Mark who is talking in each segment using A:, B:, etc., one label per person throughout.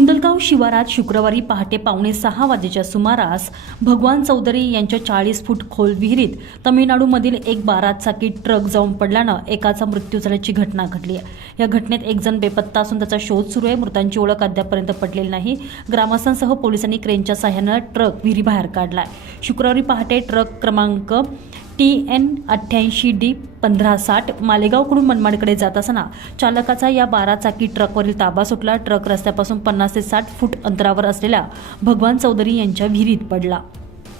A: कुंदलगाव शिवारात शुक्रवारी पहाटे पावणे सहा वाजेच्या सुमारास भगवान चौधरी यांच्या चाळीस फूट खोल विहिरीत तमिळनाडूमधील एक बारा चाकी ट्रक जाऊन पडल्यानं एकाचा मृत्यू झाल्याची घटना घडली आहे. या घटनेत एक जण बेपत्ता असून त्याचा शोध सुरू आहे. मृतांची ओळख अद्यापर्यंत पडलेली नाही. ग्रामस्थांसह पोलिसांनी क्रेनच्या सहाय्यानं ट्रक विहिरी बाहेर काढला शुक्रवारी पहाटे ट्रक क्रमांक टी एन अठ्ठ्याऐंशी डी पंधरा साठ मालेगावकडून मनमाडकडे जात असताना चालकाचा या बारा चाकी ट्रकवरील ताबा सुटला. ट्रक रस्त्यापासून पन्नास ते साठ फूट अंतरावर असलेल्या भगवान चौधरी यांच्या विहिरीत पडला.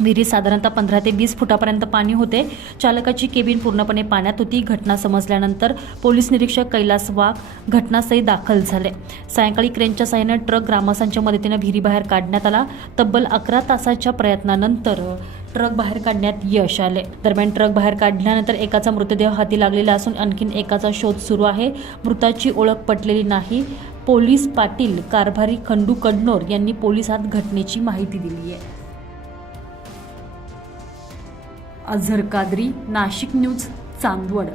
A: विहिरीत साधारणतः पंधरा ते वीस फुटापर्यंत पाणी होते. चालकाची केबिन पूर्णपणे पाण्यात होती. घटना समजल्यानंतर पोलीस निरीक्षक कैलास वाघ घटनास्थळी दाखल झाले. सायंकाळी क्रेनच्या साहाय्यानं ट्रक ग्रामस्थांच्या मदतीनं विहिरीबाहेर काढण्यात आला. तब्बल अकरा तासाच्या प्रयत्नानंतर ट्रक बाहेर काढण्यात यश आले दरम्यान ट्रक बाहेर काढल्यानंतर एकाचा मृतदेह हाती लागलेला असून आणखीन एकाचा शोध सुरू आहे. मृताची ओळख पटलेली नाही. पोलीस पाटील कारभारी खंडू कडनोर यांनी पोलिसात घटनेची माहिती दिली आहे. अझर कादरी नाशिक न्यूज चांदवड.